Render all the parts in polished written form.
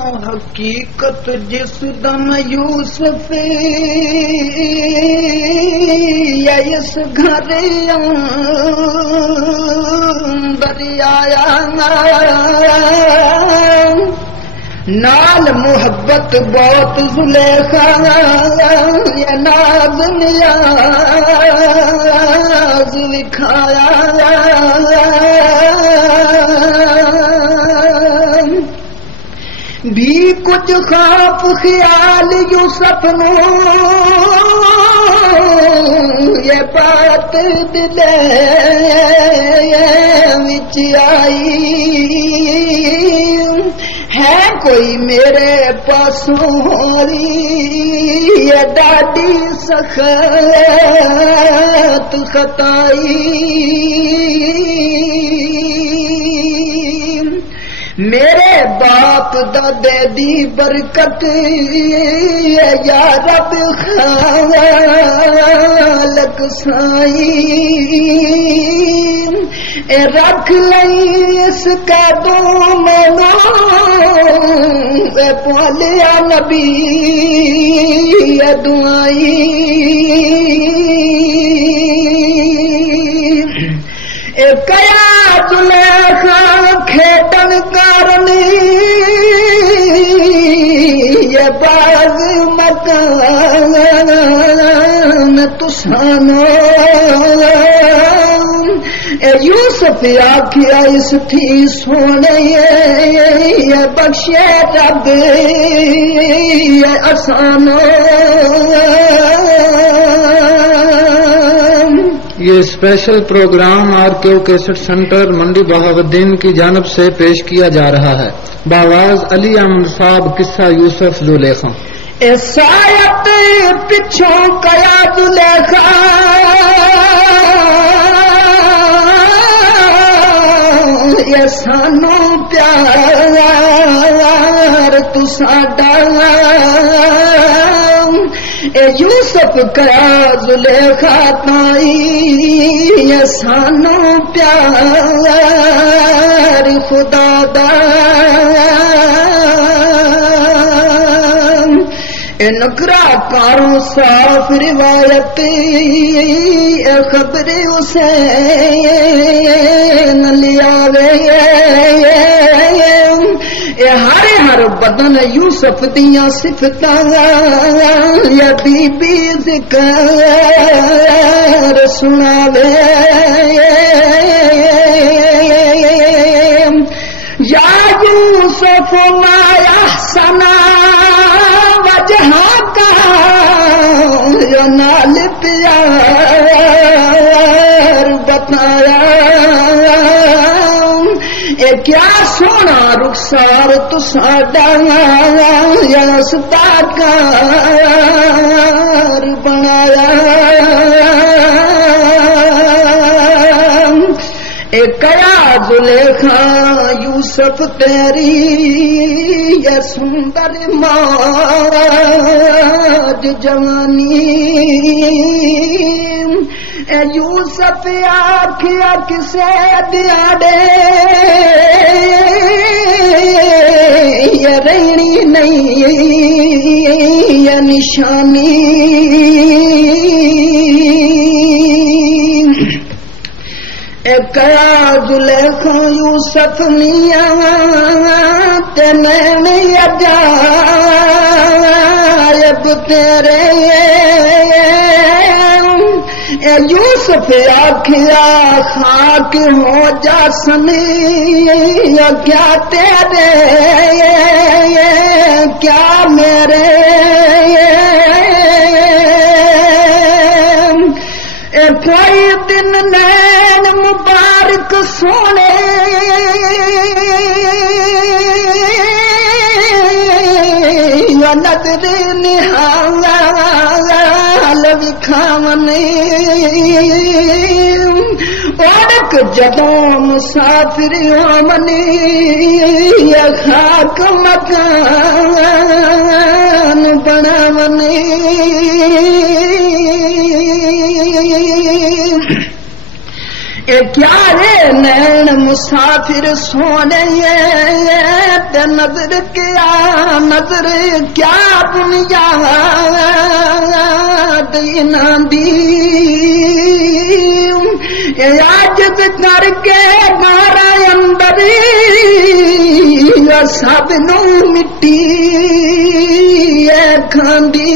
हकीकत जिस दम यूसुफ या इस घर अंदर आया नाल मोहब्बत बहुत जुलेखा या नाज नियाज लिखाया भी कुछ खाफ ख्याल यू सपनों ये बात दिले विच आई है कोई मेरे पासों ये डाडी सखत खताई मेरे बाप दादे दी बरकत या रब खालक साई रख लई इसका दो मनो पालिया नबी दुआई कया जुलेखा खेतन कारनी ये बाग मकान तुसानो यूसुफ आखिया इस थी सोने ये बख्शे रब ये असानो ये special programme RKO cassette centre Mandi Bahauddin की जानब से पेश किया जा रहा है। बावाज अली अहमद साहब किस्सा यूसुफ जुलेखा। सायत पिछों कया जुलेखा ये सानू प्यार तू साडा यूसुफ कया जुलेखा ताई ये सानू प्यार खुदा दा नकरा कारों साफ रिवायत खबर उसे न लियावे हर बदन यूसुफ दिया सिफता या बीबी जिक्र सुनावे या यूसुफ माया सना वजहा का या नाल प्यार बताया ए क्या सोना रुखसार तू साडा या सताकार बनाया ए कया जुलेखा यूसुफ तेरी ये सुंदर माज जवानी यूसुफ आखिया किसे दियाड़े ये रहनी नहीं ये निशानी कया जुलेखा यूसुफ मियां तेने अजायब तेरे यूसुफ आखिया खाक हो जा सनी क्या तेरे क्या मेरे कोई दिन नैन मुबारक सोने नजर निहाल विखावने औरक जदों मुसाफिर मनी या खाक मकान बनावने क्या रे नैन कारण मुसाफिर सोने ते नजर क्या बुनियाद इनांदी आजत करके मारा अंदर सब नू मिट्टी खांदी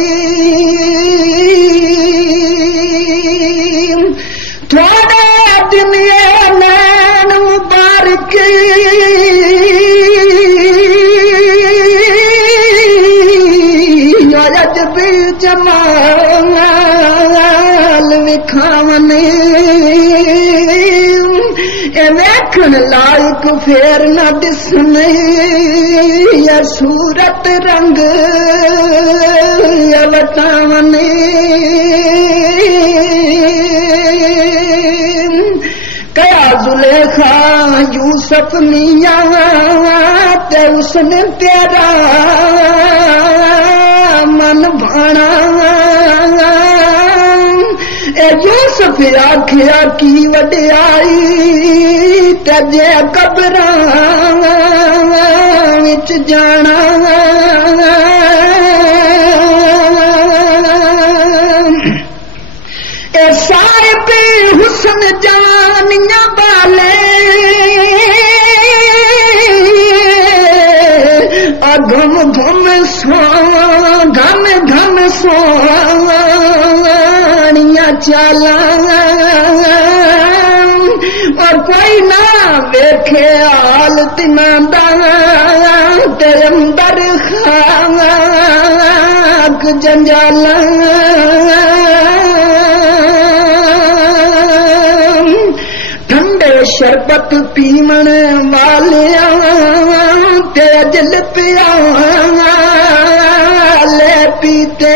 थोड़े दिन नैन मुबारक अजब जमाल विखावने वेखण लायक फेर न दिसने या सूरत रंग वटावने कया जुलेखा यूसुफ मियां ते उसने तेरा मन भाना यूसुफ आखिया की वड्याई ते जे कबरां विच जाना ए साहिब हुस्न जवानियां बाले घम घम सोनिया चाला और कोई ना देखे हाल तिनादा ते अंदर खाक जंजाला ठंडे शरबत पीवण वालिया ते अजल पिया ले पीते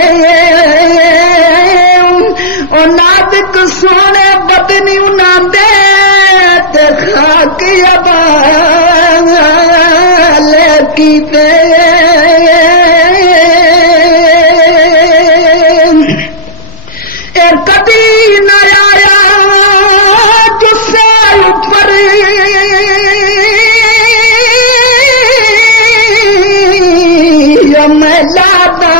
और नादिक सोने बदनी उनादे ते खाक अबा ले पीते कभी न आया तुझसे ऊपर मैं लादा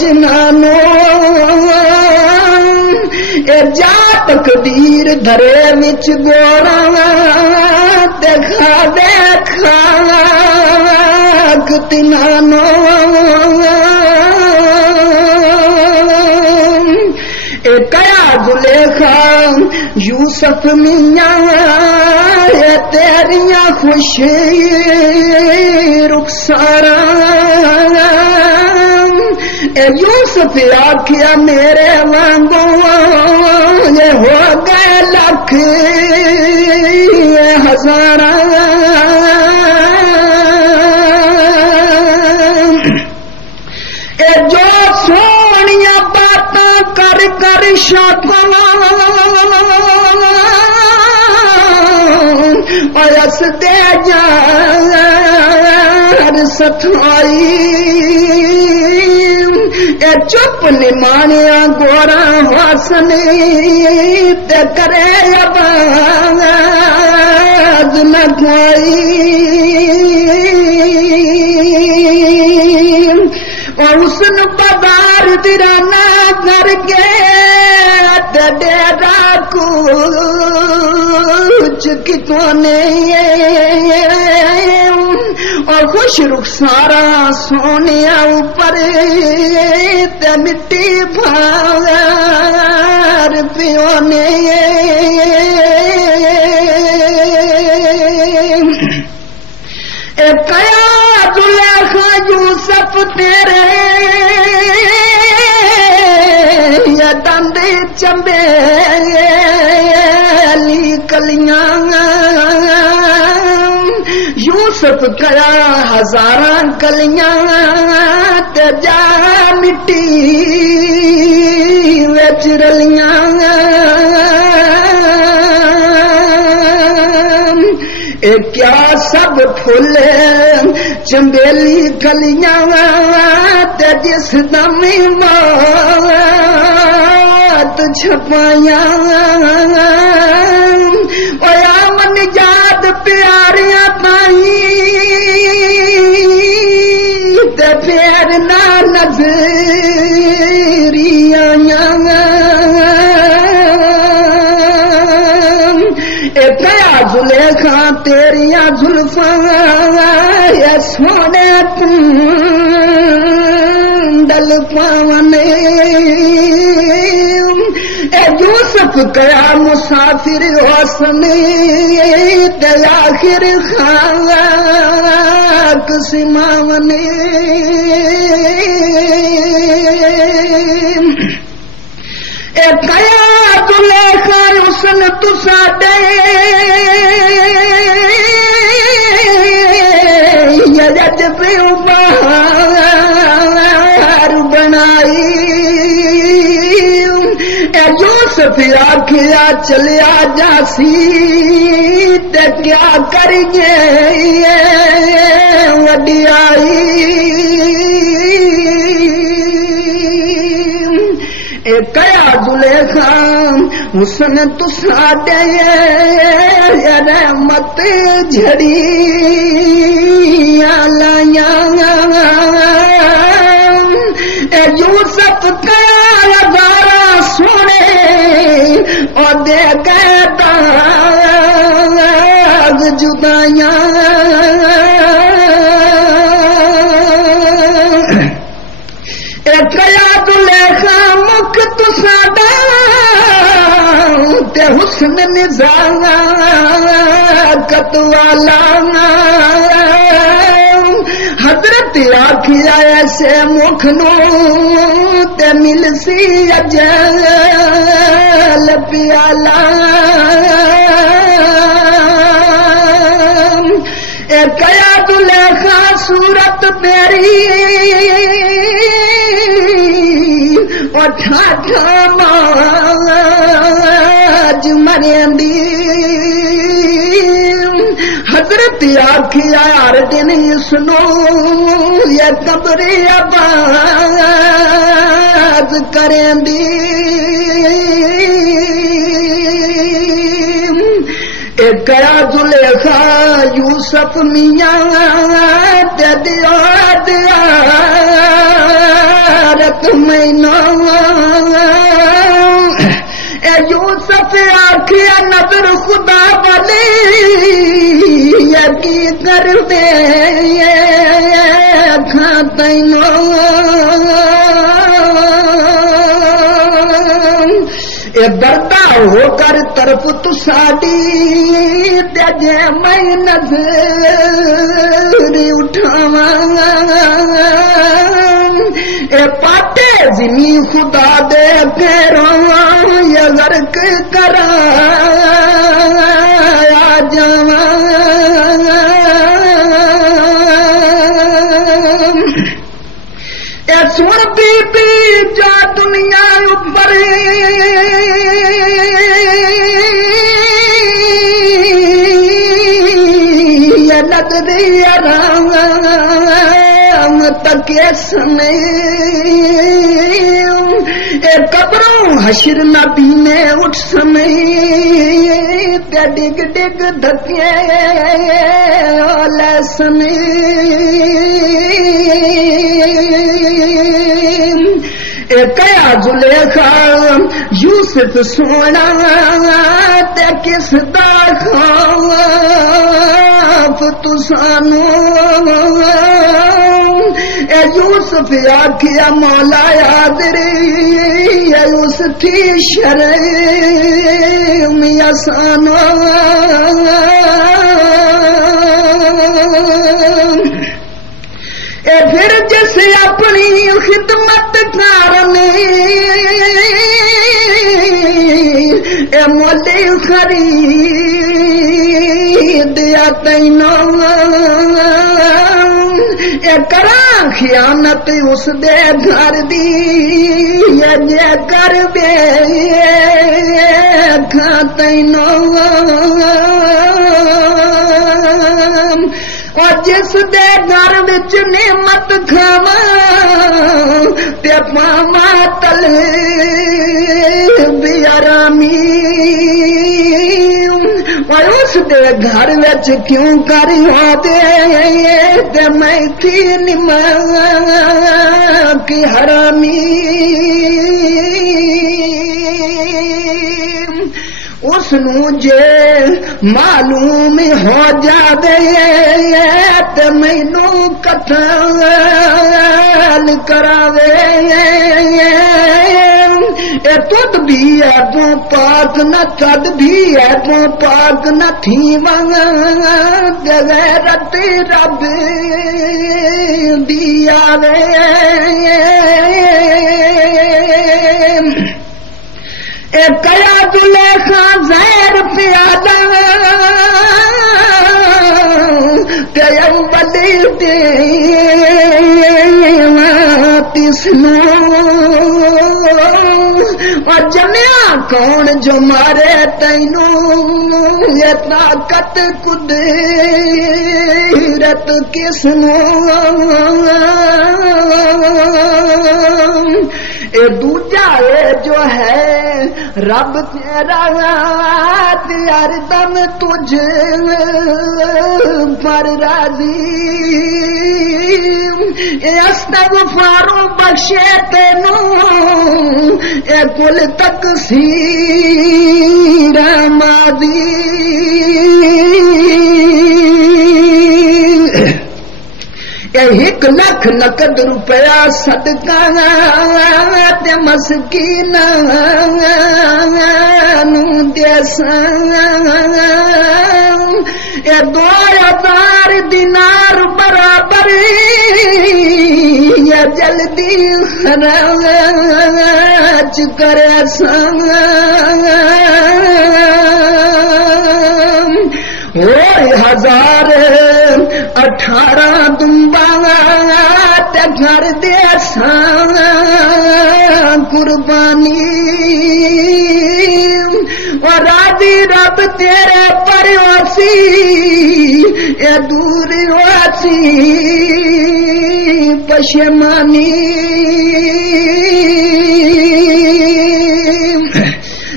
जनानो जा तकदीर धरे विच गोरा देखा देखा तिनानो कया जुलेखा यूसुफ मियां तेरिया खुशी रुखसारा यूसुफ आखिया मेरे वांगो ये हो गए लख हजारा जो सोनिया बातां कर कर शाखा अयस दे जार सथाई चुप निमानिया गोरा वासने ते करे आवाज न खाई और उसन बाजार दिराना करके डेरा कुछ कितों और खुश रुखसारा सोने ऊपर ते मिट्टी भार पियोने कया जुलेखा यूसुफ तेरे या दंद चंबेली कलियां यूसुफ कया हजारा कलियां ते जा मिट्टी विच रलियां क्या सब फुल चंबेली कलियां ते जिस दम मौत छपाया प्यारियां ताई ते फेर ना नजरियां कया जुलेखा तेरिया जुल्फा ये सोने कुंडल पावने यूसुफ कया मुसाफिर होसने ते आखिर खाक सिमावने कया जुलेखा हुसन तुसा दे जज पे उपहार बनाई यूसुफ आखिया चलिया जासी ते क्या करिए वडियाई कया जुलेखा हुसन तुसा दे रहमत झड़ी लाया यूसुफ कया लगारा सोने और दे कहता जुदाया कया जुलेखा मुख तुसा ते हुस्न निज़ाकत वाला हजरत आखिया ऐसे मुख नो ते मिलसी अजल प्याला कया जुलेखा सूरत तेरी ठाठा माज मरेंदी हजरत आखिया हर दिन सुनो ये कब्रे आबाद करेंदी कया जुलेखा यूसुफ मियां ते दिया रत महीना यूसुफ आखिया नजर खुदा वाले की कर दे खातनो दर्दा होकर तरफ तुसाडी तेजे मैं नजर उठावा पाटे जिमी खुदा दे के रोवा ये गर्क करा जावा सुन बीबी जा दुनिया ऊपर ये नजरी आराम तके समय कब्रों हशर नबी में उठ समय डिग डिग धके ओले समय कया जुलेखा यूसुफ सोना ते किसदा खौफ तुसानो यूसुफ आखिया मौला याद रे उसकी शर्म आसानो फिर जैसे अपनी खिदमत करने मोले खरीद तैनो करा खियानत उस दे घर दी जे कर बे तैनो और जिस दे घर विच नेमत खावा ते पावा तल बेआरामी और उस दे घर विच क्यों कर आवे ते मैं थी निमक हरामी उसनू जे मालूम हो जावे ते मैनू कत्ल करावे ए तुद भी है तो पाक न तद भी है तो पाक न थी गैरत रब दिया वे ए कया जुलेखा ज़हर प्यादा ते अव्वली दे तिस्नो और जमिया कौन जो मारे तैनू ये ताकत कुदरत किसनो ए दूजा ये जो है रब तेरा यार दम तुझ पर राजी ए अस्तगफारो बख्शे तेनू ए कुल तकसीर मादी एक लाख नकद रुपया सदका ते मस्कीन देसा ए 2000 दिनार बराबर ये जल्दी खर्च करे हजार 18 दुम्बा ते घर दे कुर्बानी और राजी रब तेरे परवासी ए दूर वासी पशमानी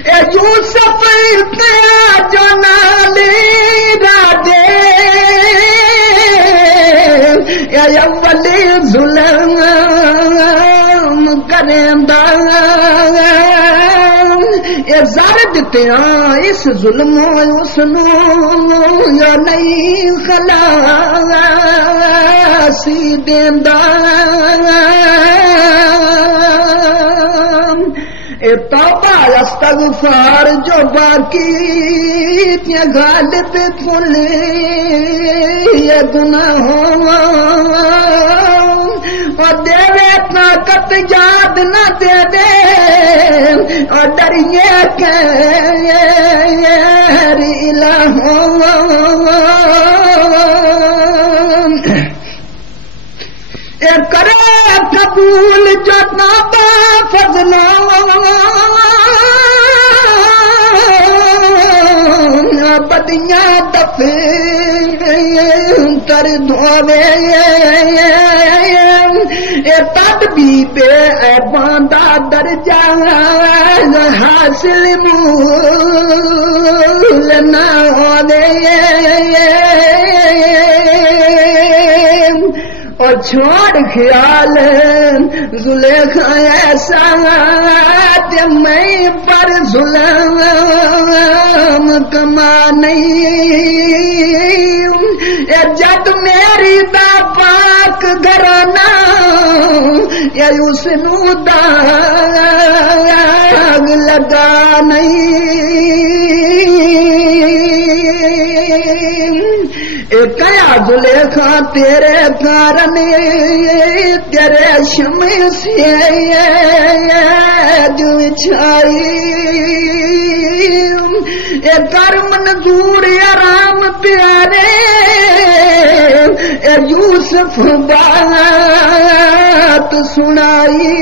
ए यूसुफ तेरा जो नाले राजे अव्वली जुल्म करेंदा ये ज़र दित्या इस जुल्म उसनू या नहीं खलासी देंदा ए तौबा अस्तगफार जो बाकी ते गालिब फुल ये गुनाहों और देवे ताकत याद न दे दे और डरिए के इलाहों ए करे कबूल जो नाबा फजलो बदियां दफे कर धोवे ए तद भी बे बांदा दर्जा हासिल मूल न होवे और छोड़ ख्याल जुलेखा ऐसा ते मैं पर जुल्म कमा नहीं जब मेरी दा पाक घराना या उसनू दाग लगा नहीं कया जुलेखा तेरे कारण तेरे शमे से जो छाई ए कर मंजूर आराम प्यारे ए यूसुफ बात सुनाई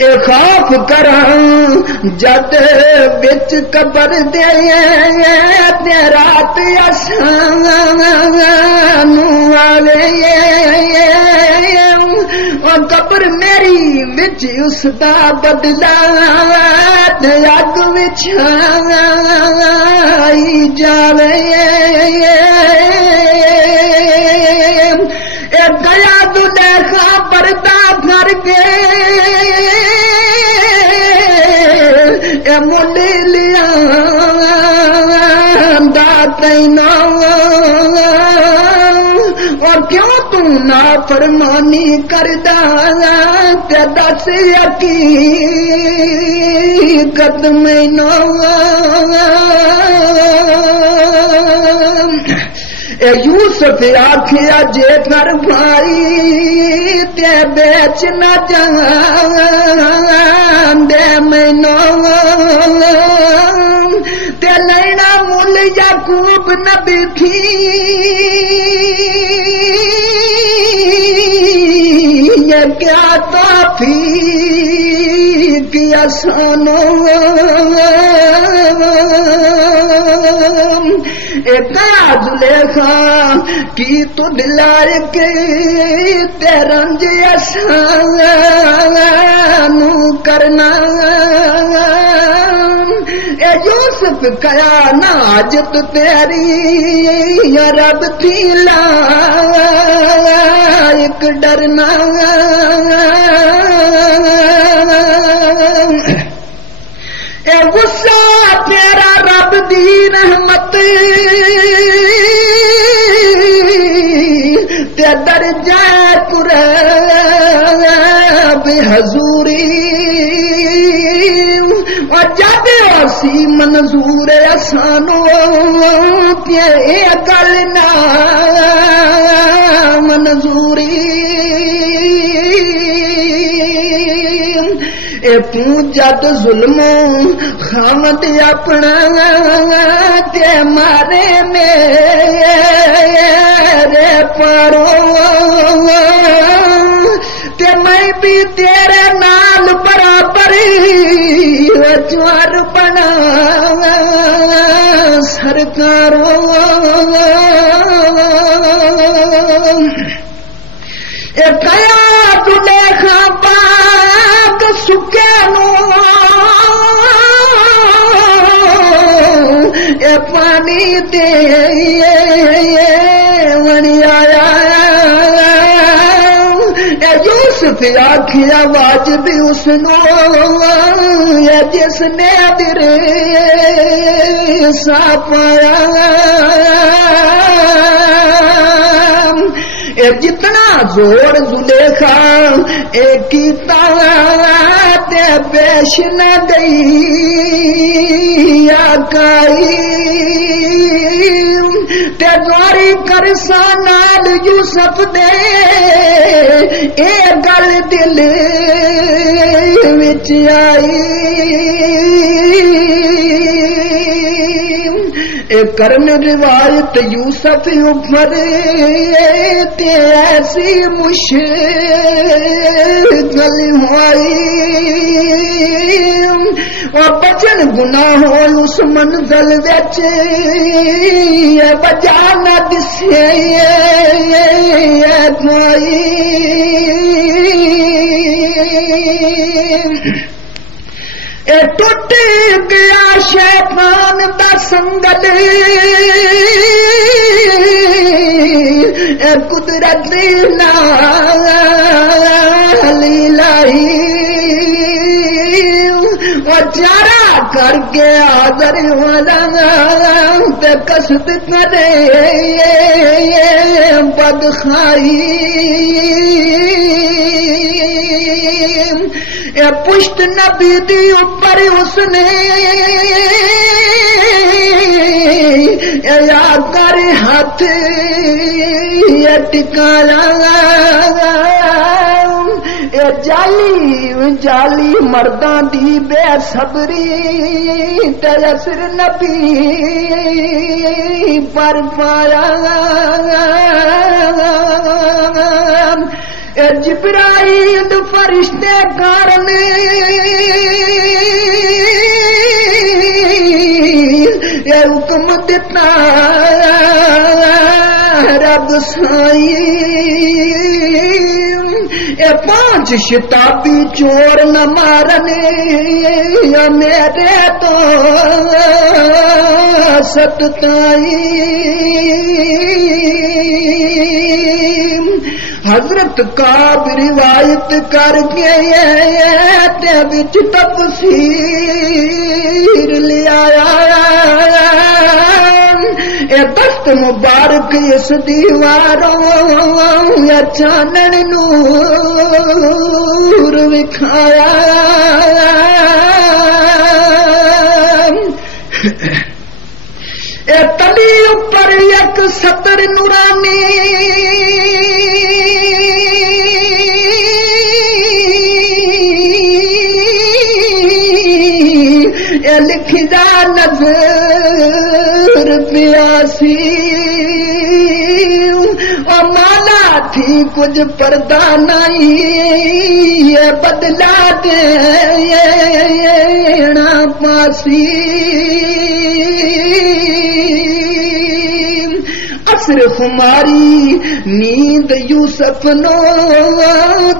ए खौफ करां जद बिच कबर दे ते रात असानू आवे और कब्र मेरी विच उसदा बदला अग विछाई जावे गया दुलेखा पर्दा भर के मुंड लिया तैना और क्यों तू ना फरमानी करदा ते दस हकीकत में ना यूसुफ आखिया जेकर भाई ते बेच न जांदे मैनू ते लेना मुल याकूब नबी थी ये क्या तोफी की आसानो जुलेखा की तू दिलार के तेरंज असानू करना ए यूसुफ कया नाजत तेरी रब थी लायक डरना ए गुस्सा तेरा रब दी रहमत ते दर जाए पुरे बेहजूरी और जब असी मंजूर असानो ते ए गल ना मंजूरी ए तू जद जुल्मो खामद अपना ते मारे मेरे पारो ते मैं भी तेरे नाल बराबर ज्वार बना सरकारो ए कया तू देखा बाग सुके नो ए पानी दे वनी आया ए यूसुफ आखिया आवाज भी उसनो ये जिसने दिल सा पाया ए जितना जोर जुलेखा एक ते पेश न गई आकाई ते द्वारी करसा नाल यूसुफ दे ए गल दिल विच आई करन रिवायत यूसुफ उमर ते ऐसी मुश्किल हुई और बचन गुनाहों उस मंजिल विच बजा न दिसे ए टुट गया शैतान दा संगल ए कुदरत नाल लाई और चारा करके आदर वाला पे कसद करे बदखाई ए पुष्ट नबी दी ऊपर उसने या कर हाथ टिकाया ए जाली जाली मर्दां दी बेसबरी ते असर नबी पर पाया जिब्राइल फरिश्ते कारण ये हुक्म दिता रब साईं ए 5 शताबी चोर न मारने मेरे तो सतताई हजरत का रिवायत करके ते बिच तफसीर ले आया ए दस्त मुबारक इस दीवारों चानन नूर विखाया ए तली ऊपर एक सतर नूरानी ए लिखी जा नजर प्यासी और माला थी कुछ पर्दा नहीं ये बदला देना पासी असर खुमारी नींद यूसुफ नो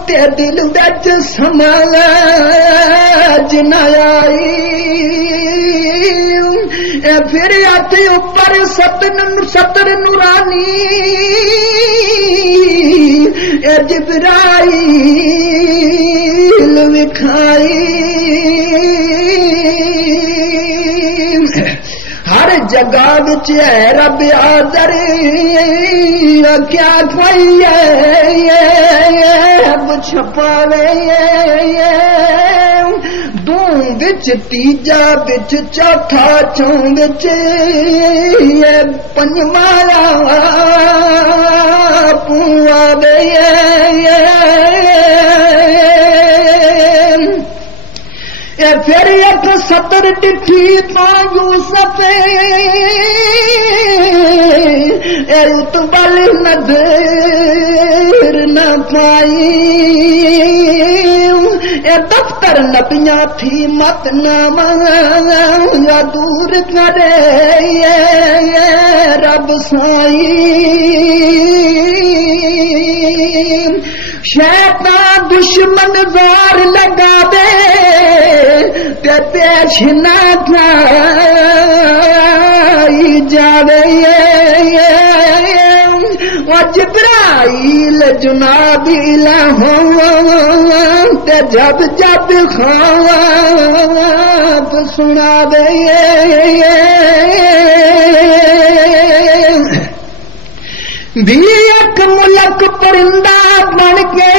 ते दिल विच समझ न आई फिर आते ऊपर सतर नूरानी जिब्राइल विखाई हर जगह विच है रब आदर क्या कोई अब छपावे दू विच तीजा विच चौथा चौं विच पंजवां पुआवे फिर एक सतर डिठी तो यूसुफ रुतबल नजर न पाई दफ्तर नबिया थी मत नामा दूर करे रब साई शैतान दुश्मन ज़ोर लगावे ते पेश न खाई जावे जिब्राइल जुनाबिल हो ते जब जब ख्वाब सुनावे भी एक मुल्क परिंदा बन के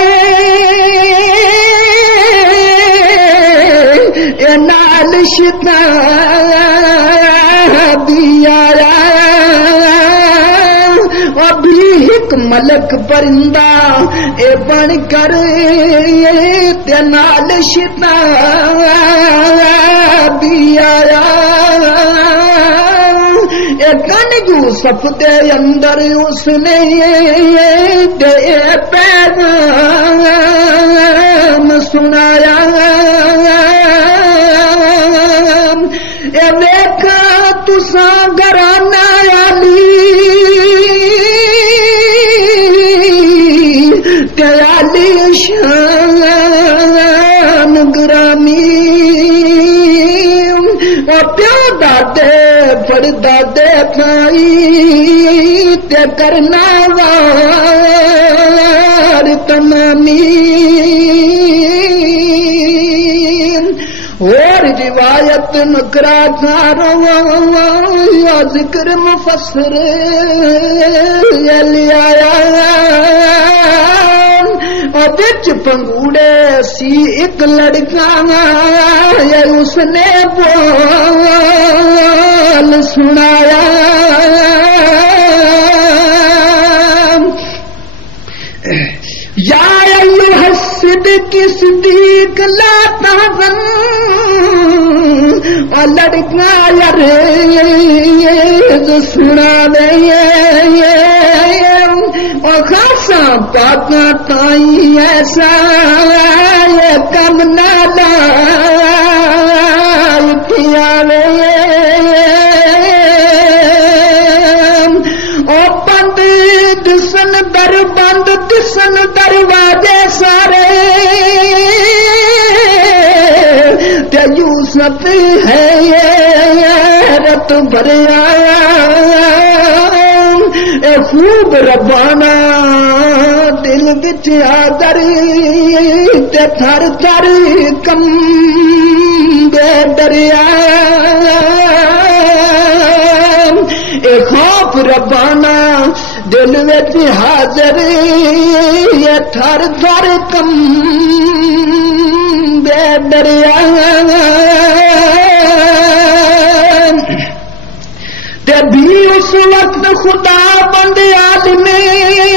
नाल शताबी आया अभी एक मलक परिंदा ए बन कर ते नाल शताबी आया कन यूसुफ दे अंदर उसने दे पैगाम सुनाया ए वेखा तुसा घराना आली ते आली शान ग्रामी प्यो दादे फड़ दादे भाई ते करना वार तमामी और रिवायत मकरा जिक्र मुफस्सर लिया बिच पंगूड़े सी एक लड़का उसने बोल सुनाया या सिद्दीक़ सिद्दीक़ ला तहज़न और लड़का यारे सुनावे और खासा पाका ताई ऐसा कम नाला पियावे और बंद दिसन दर बंद दिसन दरवाजे सारे किस्मत है ये रत भरिया ए खूब रबाना दिल विच आदर ते थर थर कम बे दरिया ए खौफ रबाना दिल विच हाजर ये थर थर कम बे दरिया ते भी उस वक्त खुदा बंद आदमी